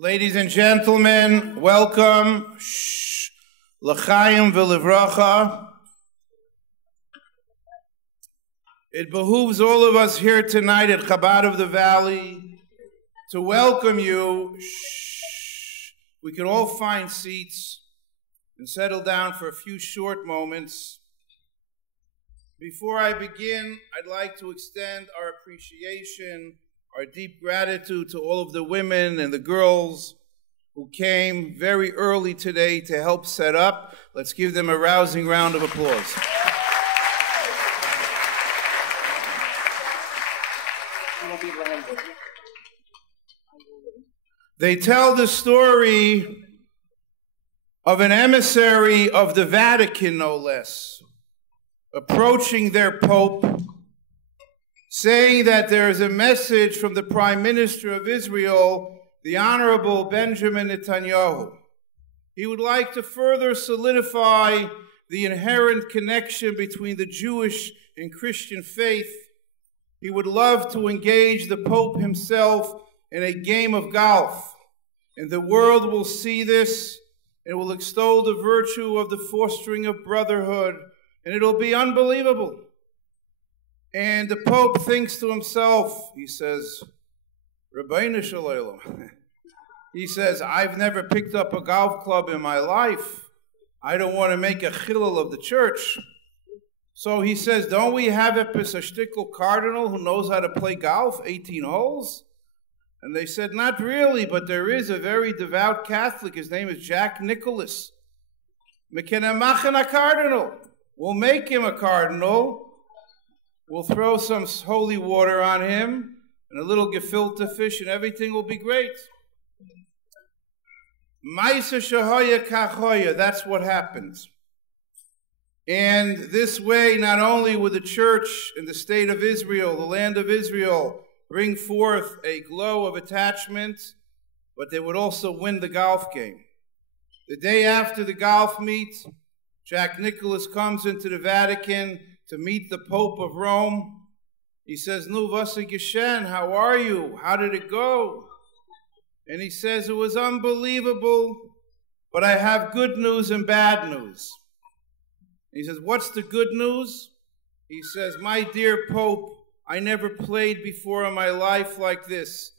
Ladies and gentlemen, welcome. L'chaim v'livracha. It behooves all of us here tonight at Chabad of the Valley to welcome you. We can all find seats and settle down for a few short moments. Before I begin, I'd like to extend our appreciation, our deep gratitude to all of the women and the girls who came very early today to help set up. Let's give them a rousing round of applause. They tell the story of an emissary of the Vatican, no less, approaching their Pope, saying that there is a message from the Prime Minister of Israel, the Honorable Benjamin Netanyahu. He would like to further solidify the inherent connection between the Jewish and Christian faith. He would love to engage the Pope himself in a game of golf, and the world will see this and will extol the virtue of the fostering of brotherhood, and it'll be unbelievable. And the Pope thinks to himself, he says, Rabbi Shalom. He says, I've never picked up a golf club in my life. I don't want to make a chilul of the church. So he says, don't we have a shtickle cardinal who knows how to play golf, 18 holes? And they said, not really, but there is a very devout Catholic. His name is Jack Nicholas. McKenna cardinal. We'll make him a cardinal. We'll throw some holy water on him and a little gefilte fish, and everything will be great. Maisa shahoya kachoya, that's what happens. And this way, not only would the church and the state of Israel, the land of Israel, bring forth a glow of attachment, but they would also win the golf game. The day after the golf meet, Jack Nicholas comes into the Vatican to meet the Pope of Rome. He says, Nu vasa geshen, how are you? How did it go? And he says, it was unbelievable, but I have good news and bad news. He says, what's the good news? He says, my dear Pope, I never played before in my life like this.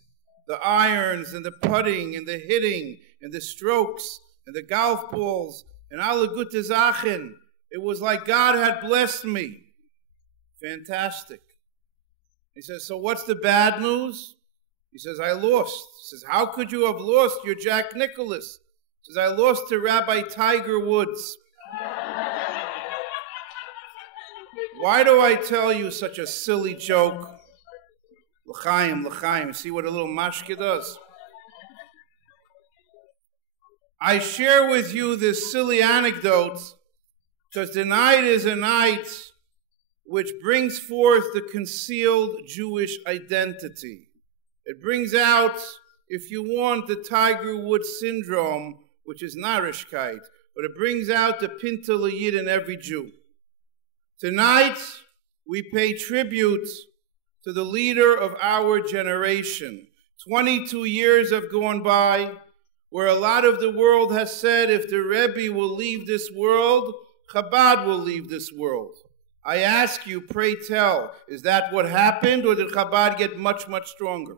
The irons and the putting and the hitting and the strokes and the golf balls and alle gute Sachen. It was like God had blessed me. Fantastic. He says, so what's the bad news? He says, I lost. He says, how could you have lost? You're Jack Nicholas. He says, I lost to Rabbi Tiger Woods. Why do I tell you such a silly joke? L'chaim, l'chaim. See what a little mashke does? I share with you this silly anecdote because tonight is a night which brings forth the concealed Jewish identity. It brings out, if you want, the Tiger Woods syndrome, which is narishkeit, but it brings out the pinta l'yid in every Jew. Tonight, we pay tribute to the leader of our generation. 22 years have gone by where a lot of the world has said if the Rabbi will leave this world, Chabad will leave this world. I ask you, pray tell, is that what happened, or did Chabad get much, much stronger?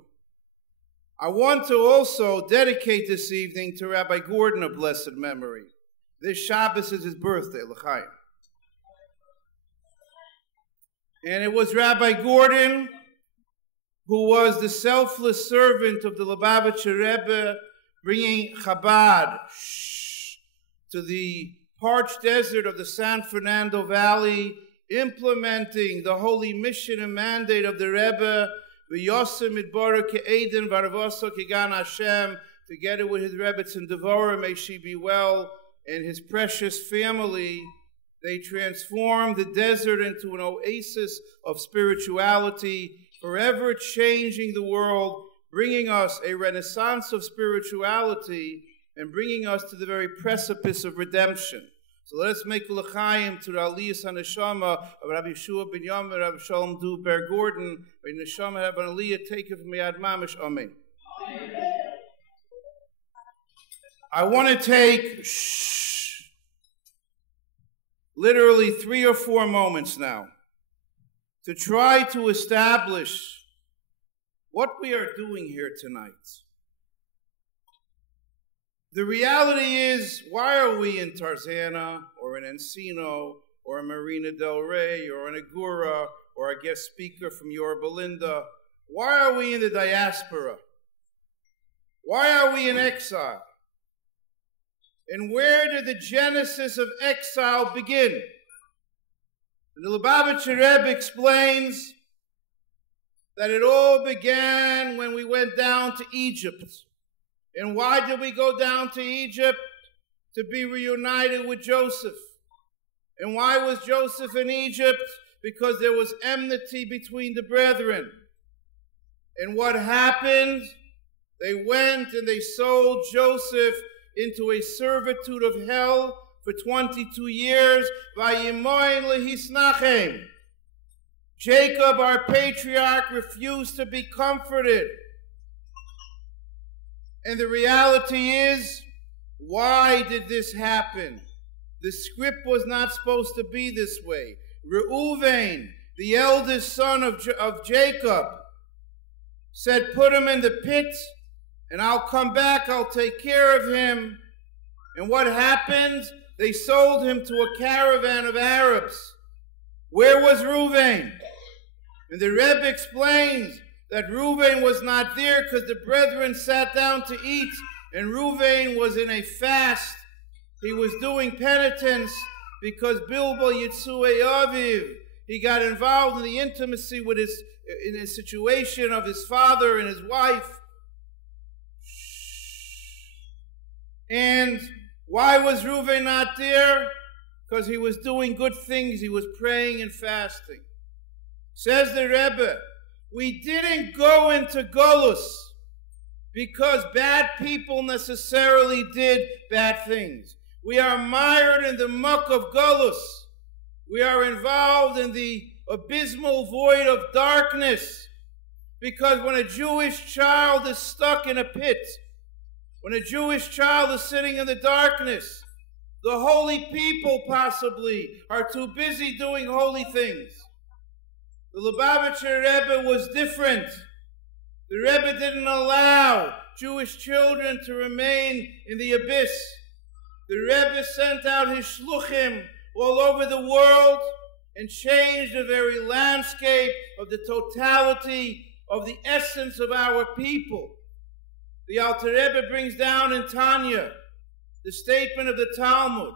I want to also dedicate this evening to Rabbi Gordon of blessed memory. This Shabbos is his birthday, l'chaim. And it was Rabbi Gordon who was the selfless servant of the Lubavitcher Rebbe, bringing Chabad to the parched desert of the San Fernando Valley, implementing the holy mission and mandate of the Rebbe, V'yosem idbara ke'eden v'arvoso kegan Hashem, together with his Rebbe's and Devorah, may she be well, and his precious family. They transformed the desert into an oasis of spirituality, forever changing the world, bringing us a renaissance of spirituality, and bringing us to the very precipice of redemption. So let us make l'chaim to the Aliyah Saneshama of Rabbi Yeshua ben Yom and Rabbi Shalom Du Ber Gordon. May Neshama have an Aliyah take it from Yad Mamish. Amen. I want to take literally 3 or 4 moments now to try to establish what we are doing here tonight. The reality is, why are we in Tarzana or in Encino or in Marina del Rey or in Agura or a guest speaker from Yorba Linda? Why are we in the diaspora? Why are we in exile? And where did the genesis of exile begin? And the Lubavitcher Rebbe explains that it all began when we went down to Egypt. And why did we go down to Egypt? To be reunited with Joseph. And why was Joseph in Egypt? Because there was enmity between the brethren. And what happened? They went and they sold Joseph into a servitude of hell for 22 years. Vayimoin lehisnachem. Jacob, our patriarch, refused to be comforted. And the reality is, why did this happen? The script was not supposed to be this way. Reuven, the eldest son of Jacob, said, put him in the pit, and I'll come back, I'll take care of him. And what happened? They sold him to a caravan of Arabs. Where was Reuven? And the Rebbe explains that Reuven was not there because the brethren sat down to eat, and Reuven was in a fast. He was doing penitence because Bilbo Yitzue Aviv, he got involved in the intimacy with in the situation of his father and his wife. And why was Reuven not there? Because he was doing good things. He was praying and fasting. Says the Rebbe, we didn't go into Golus because bad people necessarily did bad things. We are mired in the muck of Golus. We are involved in the abysmal void of darkness, because when a Jewish child is stuck in a pit, when a Jewish child is sitting in the darkness, the holy people possibly are too busy doing holy things. The Lubavitcher Rebbe was different. The Rebbe didn't allow Jewish children to remain in the abyss. The Rebbe sent out his shluchim all over the world and changed the very landscape of the totality of the essence of our people. The Alter Rebbe brings down in Tanya the statement of the Talmud,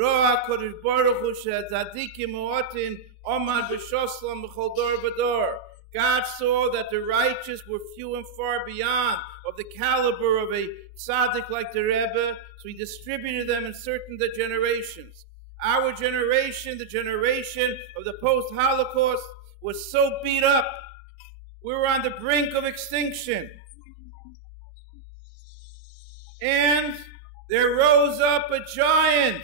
Ro'a Kodesh Baruch Hu she'tzadikim mo'atin omad b'shoslam b'chol dor v'dor. God saw that the righteous were few and far beyond of the caliber of a tzaddik like the Rebbe, so he distributed them in certain generations. Our generation, the generation of the post-Holocaust, was so beat up. We were on the brink of extinction. And there rose up a giant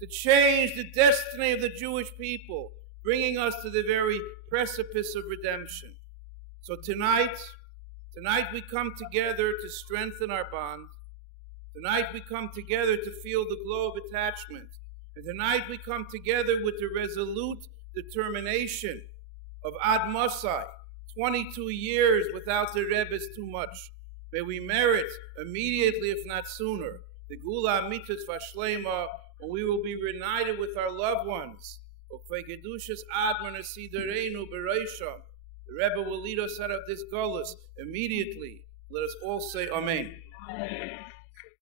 to change the destiny of the Jewish people, bringing us to the very precipice of redemption. So tonight we come together to strengthen our bond. Tonight we come together to feel the glow of attachment. And tonight we come together with the resolute determination of Ad Mosai. 22 years without the Rebbe is too much. May we merit immediately, if not sooner, the Gula Amitus Vashlema, when we will be reunited with our loved ones. The Rebbe will lead us out of this Golus immediately. Let us all say Amen. Amen.